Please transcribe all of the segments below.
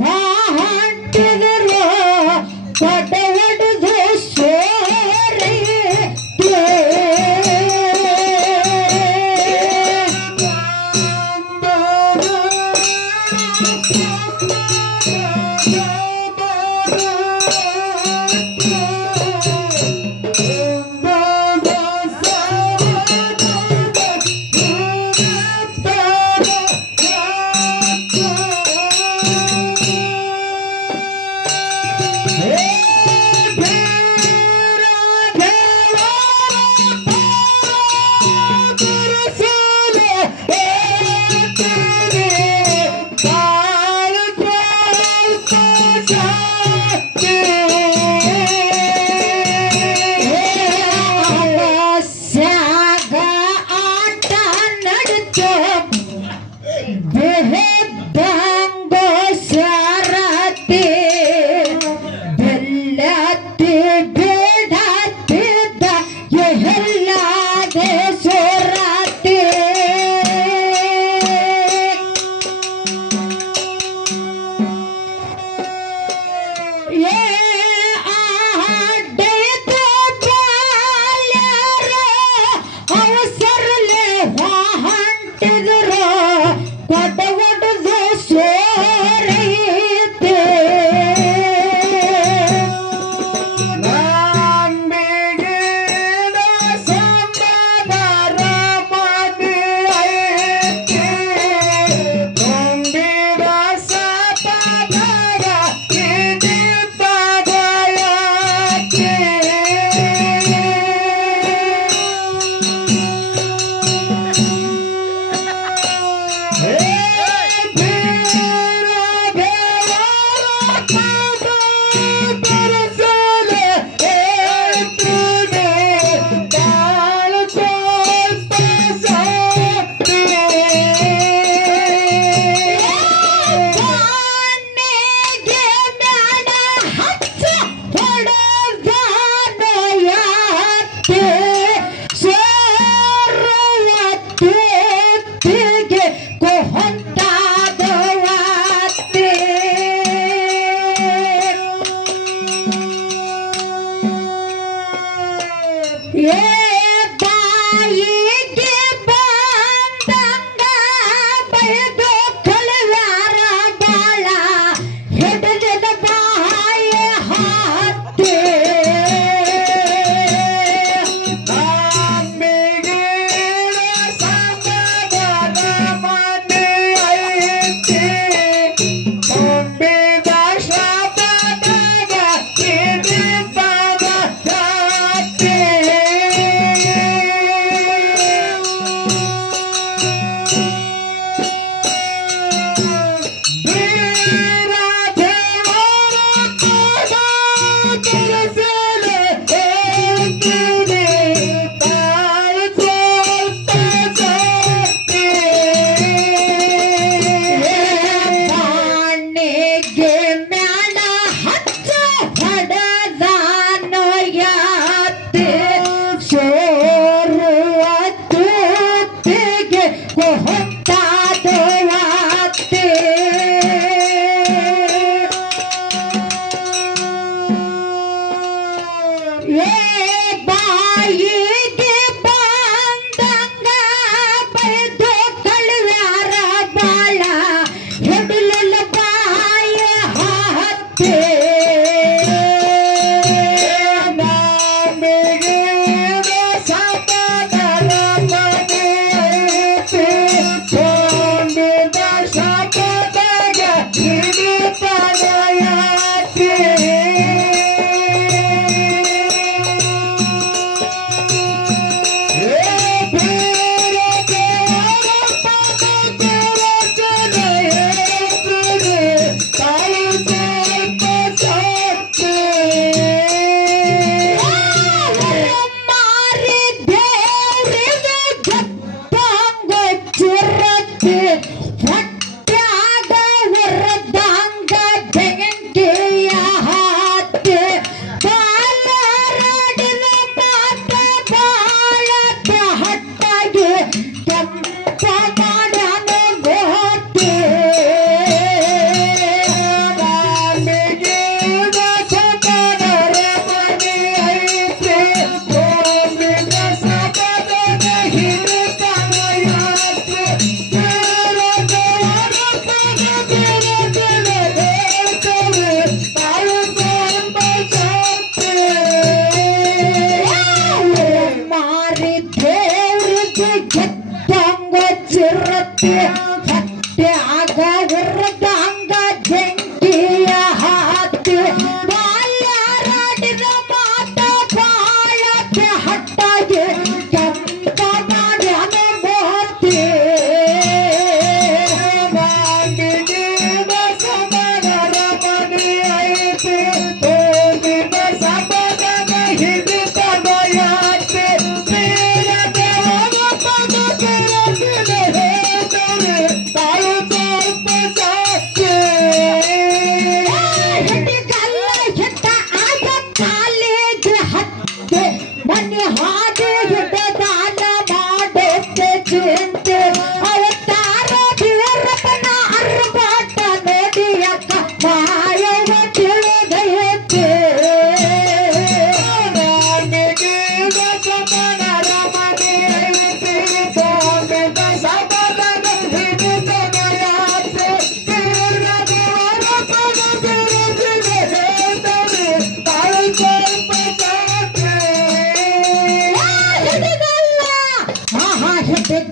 Wow.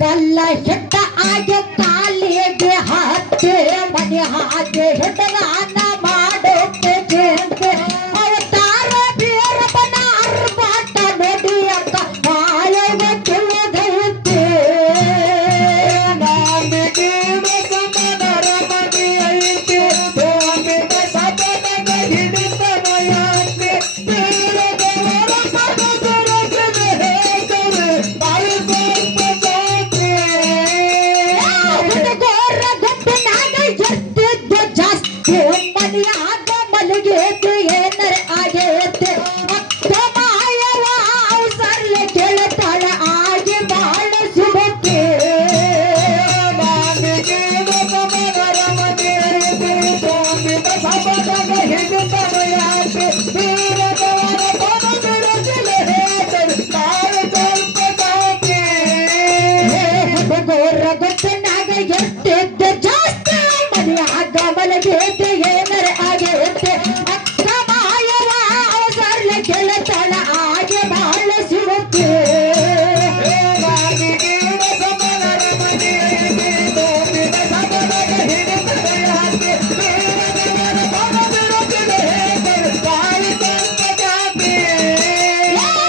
गल्ला hit आगे कालिगे हाथे मने हाथे हिटगाना ಮಾಡೋಕೆ ಜೇಂತೆ ಅವತಾರ ಬೇರ ಬನಾರ್ ಬಾಟ ನೋಡಿಯಕ್ಕ ಮಾಯವ ತಿಳಿದೈತೆ ನಾಮಿಗೆ ಮಸಮನರ ಮನೆ ಐತೆ ತೋಮಿನ ಸಬನ ಹಿಡಿತ ಮಯಾತೆ ಬೇರದವರ ಸಗದರ ಜನೆ ಹೇಗರೆ ಬಾಯಿ ಜಾಸ್ತಿ ಮನೆಯಾಗ ಮಲಗೇತೆ ಏನರ ಆಗೇತೆ ಅಕ್ಕ ಮಾಯವ ಅವಸರ್ಲೆ ಕೇಳತಾಳ ಆಗಿ ಬಾಳ ಸುಭಕ್ಕೆ ನಾನಿಗೆ ಮನರ ಮನೆ ತೋಮಿನ ಸಬದಾಗ ಹಿಡಿತಮಯಾತೆ ಬೇರದವರ ಬನದರ ಜಿಲೆ ಹೇತರು ತಾಳ ಸ್ವಲ್ಪ ಸಾಕೆ ಗೋರ ಗೊತ್ತನಾಗ ಎಷ್ಟಿದ್ದ ಜಾಸ್ತಿ ಮನೆಯಾಗ ಮಲಗೇತೆ ಏನರ ಆಗೇತೆ ಅಕ್ಕ ಮಾಯವ ಅವಸರ್ಲೆ ಕೇಳತಾಳ ಆಗೆ ಬಾಳ ಸಿಗುತ್ತೆ ನಾನಿಗೆ ಮನರ ಮನೆ ತೋಮಿನ ಸಬದಾಗ ಹಿಡಿತಮಯಾತೆ ಬೇರದವರ ಬನದರ ಜಿಲೆ ಹೇತರು ತಾಳ ಸ್ವಲ್ಪ ಸಾಕೆ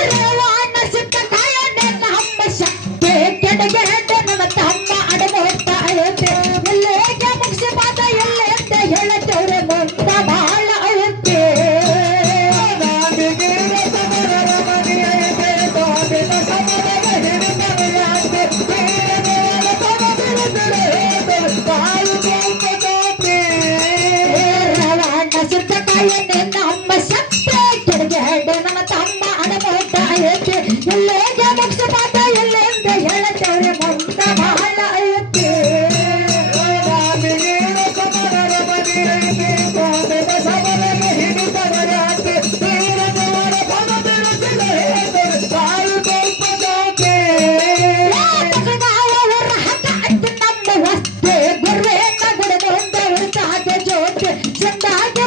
ರೇವಣ್ಣ ಸಿಕ್ಕ ಕಾಯನೆ ನಮ್ಮ ಶಕ್ತಿ ಕೆಡಗೆ ನನ್ನ ತಮ್ಮ ಅಡಮೋಗ್ತಾ ಐತೆ ಎಲ್ಲೇಗೆ ಮುಗಿಸಿ ಮಾತ ಎಲ್ಲೇ ಅಂತ ಹೇಳತ್ತವ್ರೆ ಮುಂದ ಬಾಳ ಐತೆ ನಾನಿಗೆ ರಸಮರರ ಮನೆ ಐತೆ ತೋಮಿನ ಸಬದಾಗ ಹಿಡಿತಮಯಾತೆ ಬೇರದವರ ಬನದರ ಜಿಲೆ ಹೇತರು ತಾಳ ಸ್ವಲ್ಪ ಸಾಕೆ ರೇವಣ್ಣ ಸಿಕ್ಕ ಕಾಯನೆ ನಮ್ಮ ಶಕ್ತಿ ಕೆಡಗೆ ನನ್ನ ತಮ್ಮ ಅಡಮೋಗ್ತಾ ಐತೆ ಎಲ್ಲೇಗೆ ಮುಗಿಸಿ ಮಾತ ಎಲ್ಲೇ ಅಂತ ಹೇಳತ್ತವ್ರೆ ಮುಂದ ಬಾಳ ಐತೆ ನಾನಿಗೆ ರಸಮರರ ಮನೆ ಐತೆ ತೋಮಿನ ಸಬದಾಗ ಹಿಡಿತಮಯಾತೆ ಬೇರದವರ ಬನದರ ಜಿಲೆ ಹೇತರು ತಾಳ ಸ್ವಲ್ಪ ಸಾಕೆ ಮಗನಾವರ ಹಠ ಅಟ್ಟು ನಮ್ಮ ವಸ್ತೆ ಗುರ್ವೇನ ಗುಡದೊಂದ ಉಳಿತಾದ ಜೋತೆ ಚಂದಾಗಿ